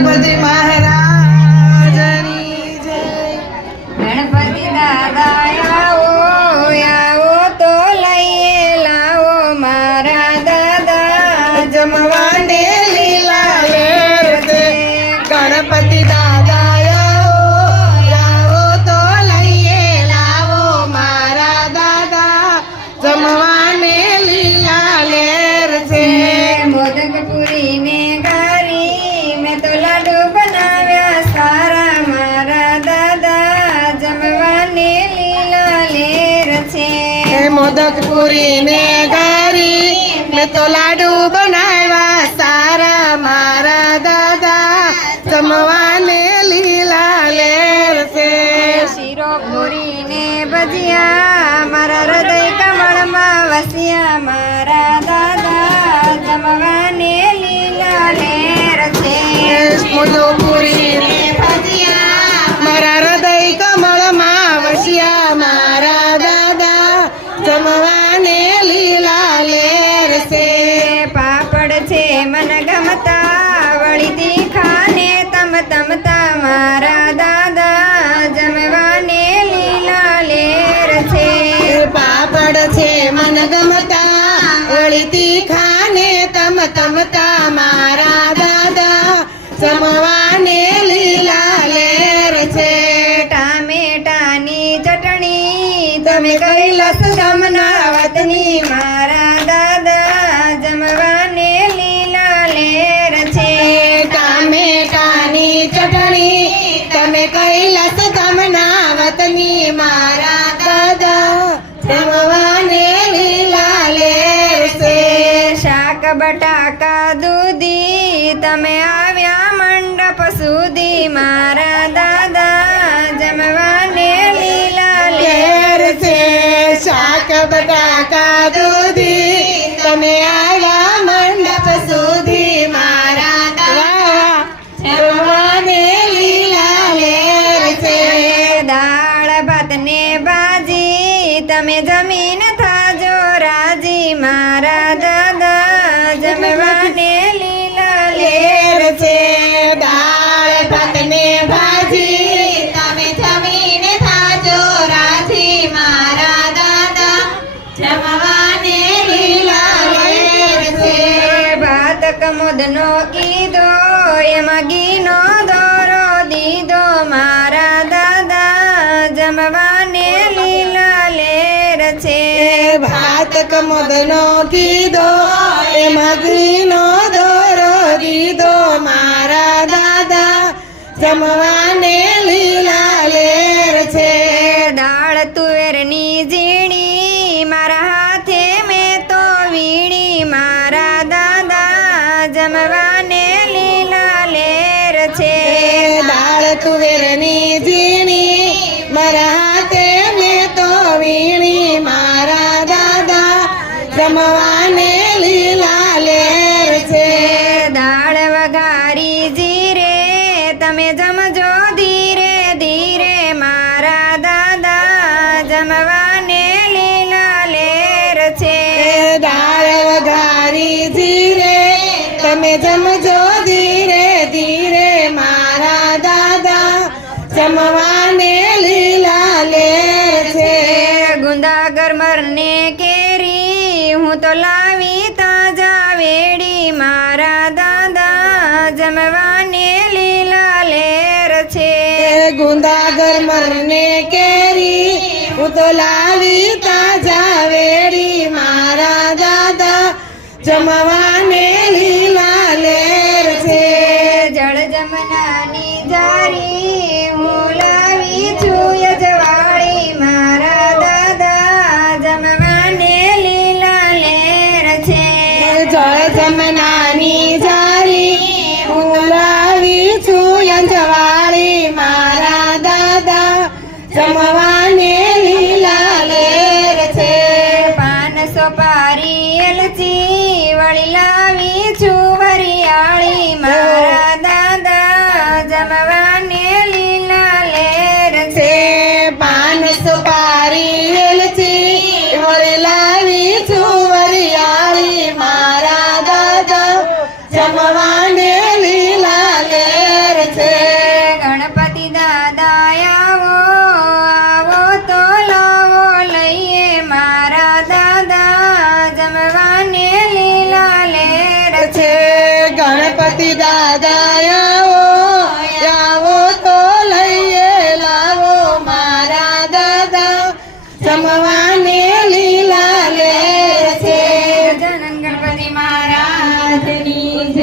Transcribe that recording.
ગણપતિ મહારાજની જય. ગણપતિ દાદા. મોદક પૂરી ને ગારી મેં તો લાડુ બનાવ્યા સારા મારા દાદા જમવાને લીલા લેર છે. શીરો પૂરી ને ભજીયા મારા હૃદય કમળમાં વસ્યા મારા દાદા જમવાને લીલા લેર છે. જમવાને લીલા લેર છે. પાપડ છે મન ગમતા વળી દીખાને તમ તમતા મારા દાદા જમવાને લીલા લેર છે. પાપડ છે મન ગમતા વળી દીખાને તમ તમતા મારા મારા દાદા જમવાને લીલા લેર છે. ટામેટાની ચટણી તમે કૈલાસ ગામના વતની મારા દાદા જમવાને લીલા લેર છે. શાક બટાકા દૂધી તમે આવ્યા મંડપ સુધી મારા તમે આવ્યા મંડપ સુધી મારા દાદા જમવાને લીલા લેર છે દાળ ભાત ને કમોદનો કીધો એમાં ઘીનો દોરો દીધો, મારા દાદા જમવાને લીલા લેર છે. ભાત કમોદનો કીધો એમાં ઘીનો દોરો દીધો, મારા દાદા જમવાને લીલા દાદા ધીરે ધીરે મારા દાદા જમવાને લીલા લેર છે. ગુંદા ગરમર ને કેરી હું તો લાવી તાજા વેડી. મારા દાદા જમવાને લીલા લેર છે. ગુંદા ગરમર ને કેરી હું તો લાવી તાજા વેડી. મારા દાદા જમવાને चोर समनानी